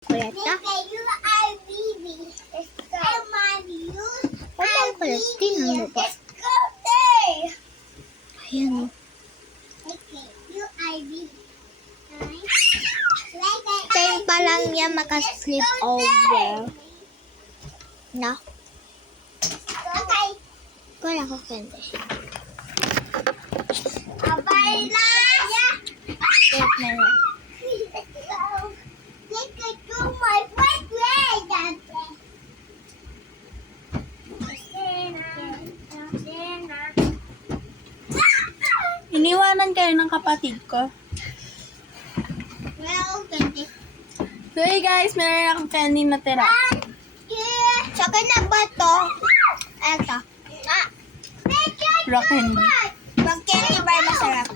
Kuleta? Ba't ang kulit? Tingnan mo pa. Ayan o. Time pa lang niya makasleep over. No? Wala ko kende. Wait na lang. Iniwanan kayo ng kapatid ko. So hey guys, meron akong candy na tira. Sa akin na ba to? Eto. Rock candy. Pag candy bar masarap.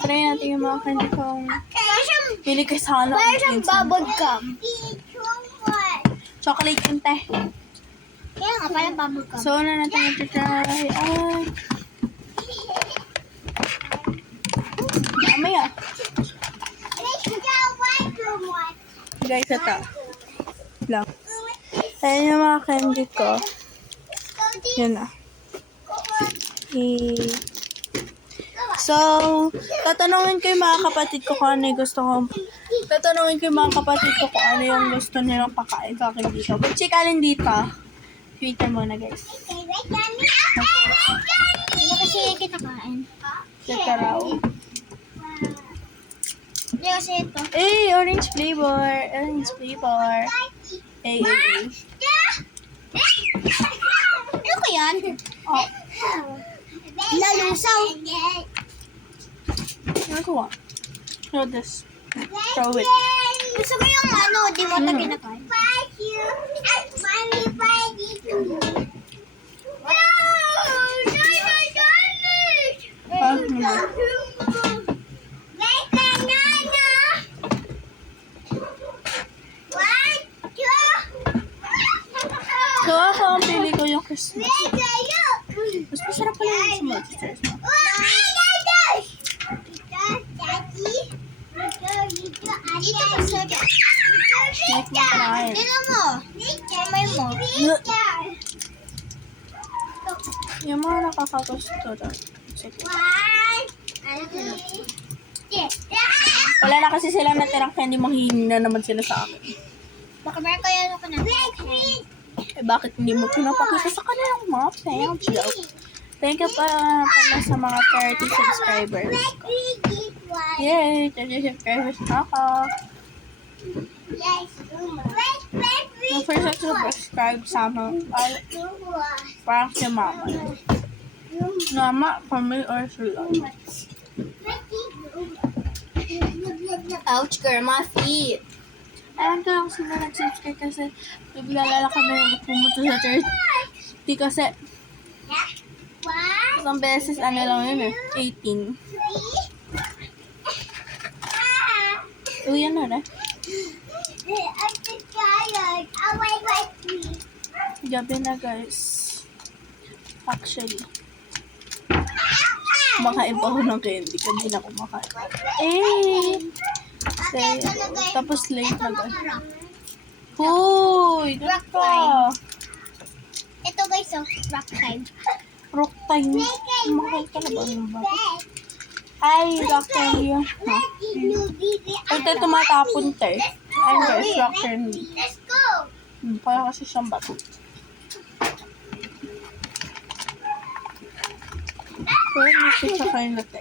Try natin yung mga candy kong pili ko sa ano. Para siyang bubble gum. Chocolate yung te. Kaya nga parang bubble gum. So na natin iti-try. Ay. Mamaya. Guys, ito. Lang. Ayan yung mga candy ko. Yun na. So, tatanungin ko yung mga kapatid ko kung ano yung gusto ko. Tatanungin ko yung mga kapatid ko kung ano yung gusto nilang pakain sa akin dito. But chikalin dito. Wait muna guys. Hindi mo kasi kinakain. Ito raw. Hindi kasi ito. Eh, orange flavor. Orange flavor. Eh. Ano ko yan? Oh, Lalusaw. ano ko? Throw this. Throw it. Gusto mo yung ano, di mo ito kinakain? Ah, hindi. So, ako ang pili ko yung Christmas. Mas masarap pala yung sa Manchester. Dito masarap. Make mo kain. Tingnan mo. Kamay mo. Yung mga nakakagusto doon. Sige. Wala na kasi sila natirang candy, manghihingi na naman sila sa akin. Baka meron kaya ano ka na. Eh, bakit hindi mo pinapakita sa kanilang mga page? Thank you pala sa mga 30 subscribers. Yay! 30 subscribers na ako. Yung first subscribe sa amin ay parang si mama. Mama, family, or sila. Ouch, girl, my feet. Alam ko lang sila nag-subscribe kasi naglalala kami pumunta sa church. Di kasi isang beses ano lang yun eh, 18. Uyan na rin. Gabi na guys. Actually. Kumakain pa ako ng candy. Kanina kumakain. Eh! Tapos late na guys. Hoy! Doon ka! Ito guys, oh, rock time. Rock time. Kumakain ka na ba ng bata? Ay, rock time yun. Ha? Ito tumatapon te. Ay guys, rock time. Kaya kasi siyang bato. So, nasa siya kayo na te.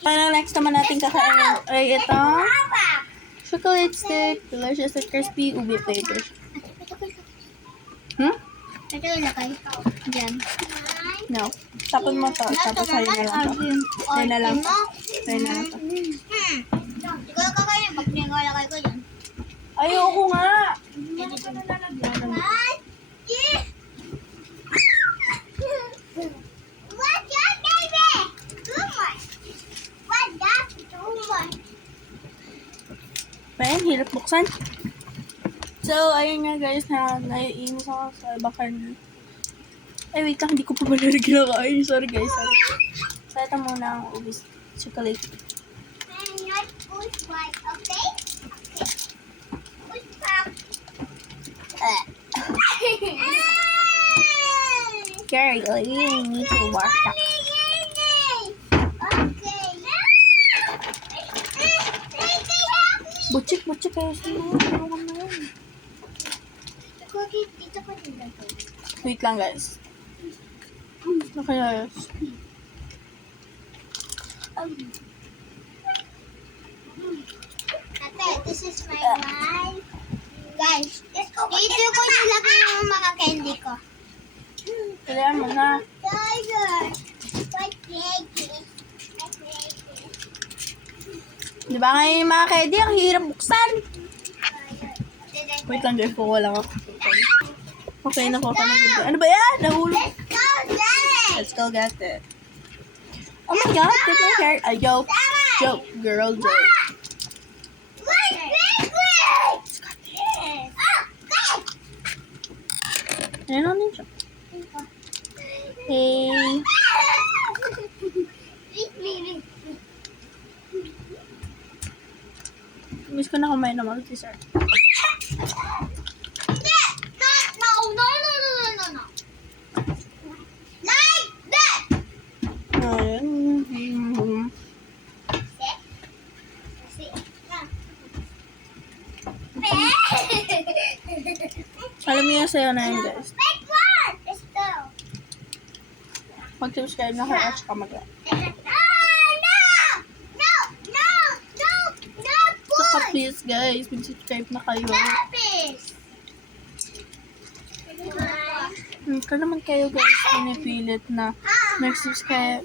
Para next naman natin kakainin ay ito. Chocolate stick, delicious and crispy, ubi flavor. Ito yung lakay. Diyan. No. Tapon mo to. Tapos sa'yo na lang to. Sa'yo na lang to. Sa'yo na lang to. Hindi ko kakain. Pag pinagkalakay ko dyan. Ayoko nga! Ayan, hirap buksan. So, ayun nga guys, na naiinis ako sa bakan. Ay, wait lang, hindi ko pa pala rin kinakain. Sorry guys, sorry. So, ito muna ang ubis chocolate. push right, okay? Push back. Gary, you need to wash that. Okay. Butchik kayo sa mga tulungan na yun. Cookie, dito pa din lang. Wait lang guys. Okay, guys. Ate, this is my wife. Guys, dito ko nilagay yung mga candy ko. Kailangan mo na. Di ba ngayon yung mga kedi, ang hirap buksan. Wait lang guys, kukuha lang ako. Okay, nakuha ka na. Ano ba yan? Nahulog. Let's go get it. Oh my god, get my hair. A joke. Joke, girl, joke. Ayun lang din siya. Hey. Miss ko na kumain ng Malteser. Ayun. Alam niyo yung sayo na yun, guys. Mag-subscribe na kayo at saka mag-like. Saka please, guys, mag-subscribe na kayo. Ka naman kayo, guys, pinipilit na mag-subscribe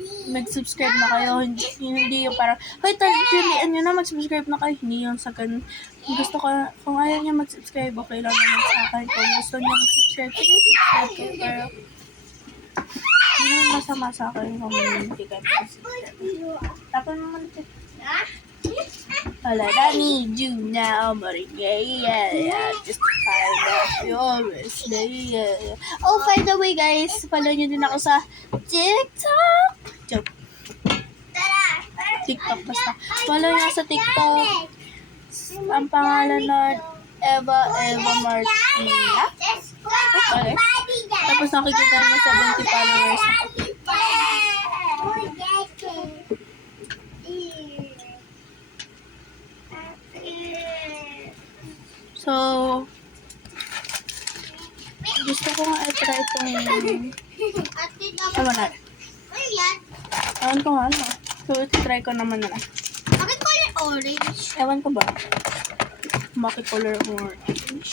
na kayo. Hindi yung parang, hoy, pilihan nyo na, mag-subscribe na kayo. Hindi yung sa ganun. Gusto ko, kung ayaw nyo mag-subscribe, okay lang naman sa akin. Kung gusto nyo mag-subscribe, sige, subscribe kayo. Pero, hindi naman masama sa akin kung hindi kayo mag-subscribe. Tapos naman ito. Wala na need you now, Maria. Just to find out your mistake. Oh, by the way, guys, follow nyo din ako sa TikTok. Joke. TikTok basta. Follow nyo sa TikTok. Ang pangalan nun, Eva Martina. Okay. Tapos nakikita nyo 70 followers ako. So, gusto ko nga i-try itong... Ewan na. Ewan ko nga, ano. So, i-try ko naman na. Bakit color orange? Ewan ko ba? Maki-color orange.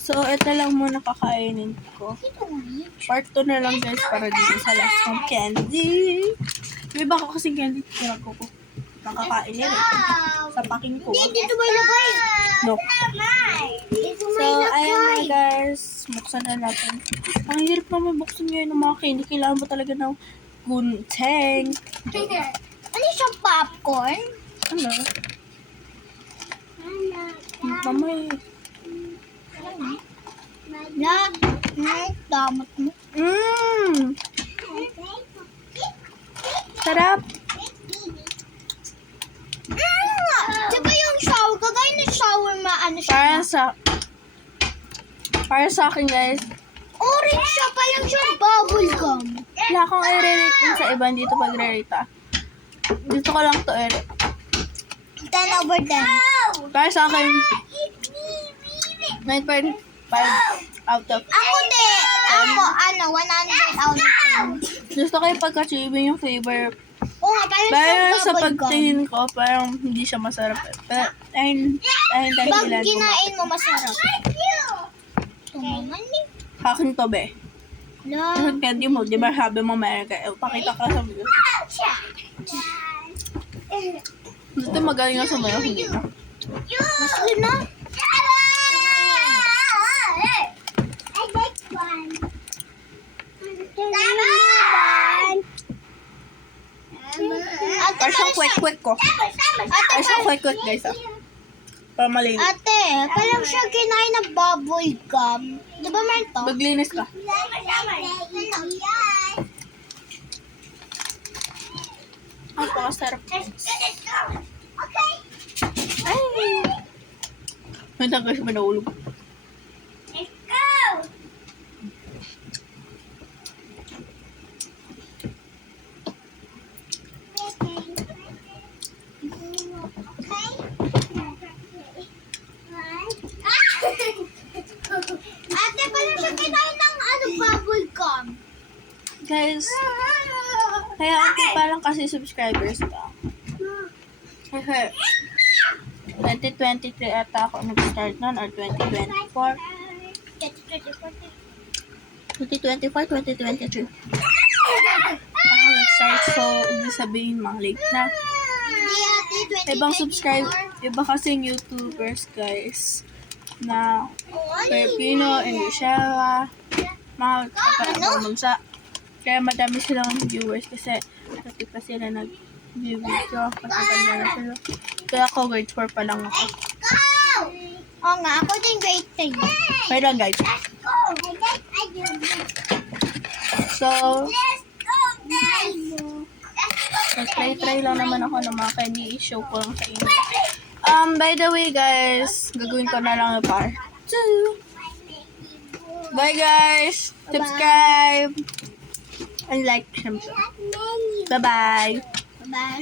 So, ito lang muna kakainin ko. Part 2 na lang guys para dito sa last kong candy. May baka kasing candy tinag ko. Nakakain nila. Sa packing ko. Dito ba ilagay? No. So, ayan na guys. Buksan na natin. Ang hirap naman buksan ngayon ng mga candy. Kailangan mo talaga ng gunting. Ano siyang popcorn? Ano? Mamay. Damot mo. Sarap. Diba yung shower? Kagaya ng shower ano siya? Para sa akin guys. Orange siya pa lang siyang bubble gum. Wala akong i-rate dun sa iba. Dito pag-rate ah. Dito ko lang to i-rate. 10 over 10. Para sa akin, 9.5 out of. Ako 100 out of 10. Gusto ko yung pagka-chewy yung flavor. Oo nga, parang Pero siyang sa bubble gum. pagtingin ko, parang hindi siya masarap. Pero, dahil Pag dahilan ko. kinain mo, masarap. Ito naman eh. Hakin to, be. Kasi candy mo, di ba sabi mo meron ka? Pakita ka sa video. Dito magaling nga sa mayo, hindi na. Masli na. Para siyang kwek-kwek ko. Para siyang kwek-kwek, guys, ah. Para malinis. Ate, parang siya kinain ng bubble gum. Di ba meron to? Maglinis ka. Okay. Hanggang guys, manahulog. Let's go! Ate, pala siya kinain ng bubble gum. Guys, kaya ako parang kasi subscribers ka. Kasi 2023 ata ako nag-start nun or 2024. 2023. Ako nag-start, so ibig sabihin mga late na. Ibang iba kasing YouTubers guys na Filipino, Indonesia, mga kapatid. Kaya madami silang viewers kasi dati pa sila nag-video, pataganda na sila. Kaya ako grade 4 pa lang ako. Oo nga, ako din grade 3. Wait lang guys. So, nag-try lang naman ako ng mga kaya i-show ko lang sa inyo. By the way guys, gagawin ko na lang yung part 2. Bye guys! Subscribe! And like, syempre. Bye-bye! Bye.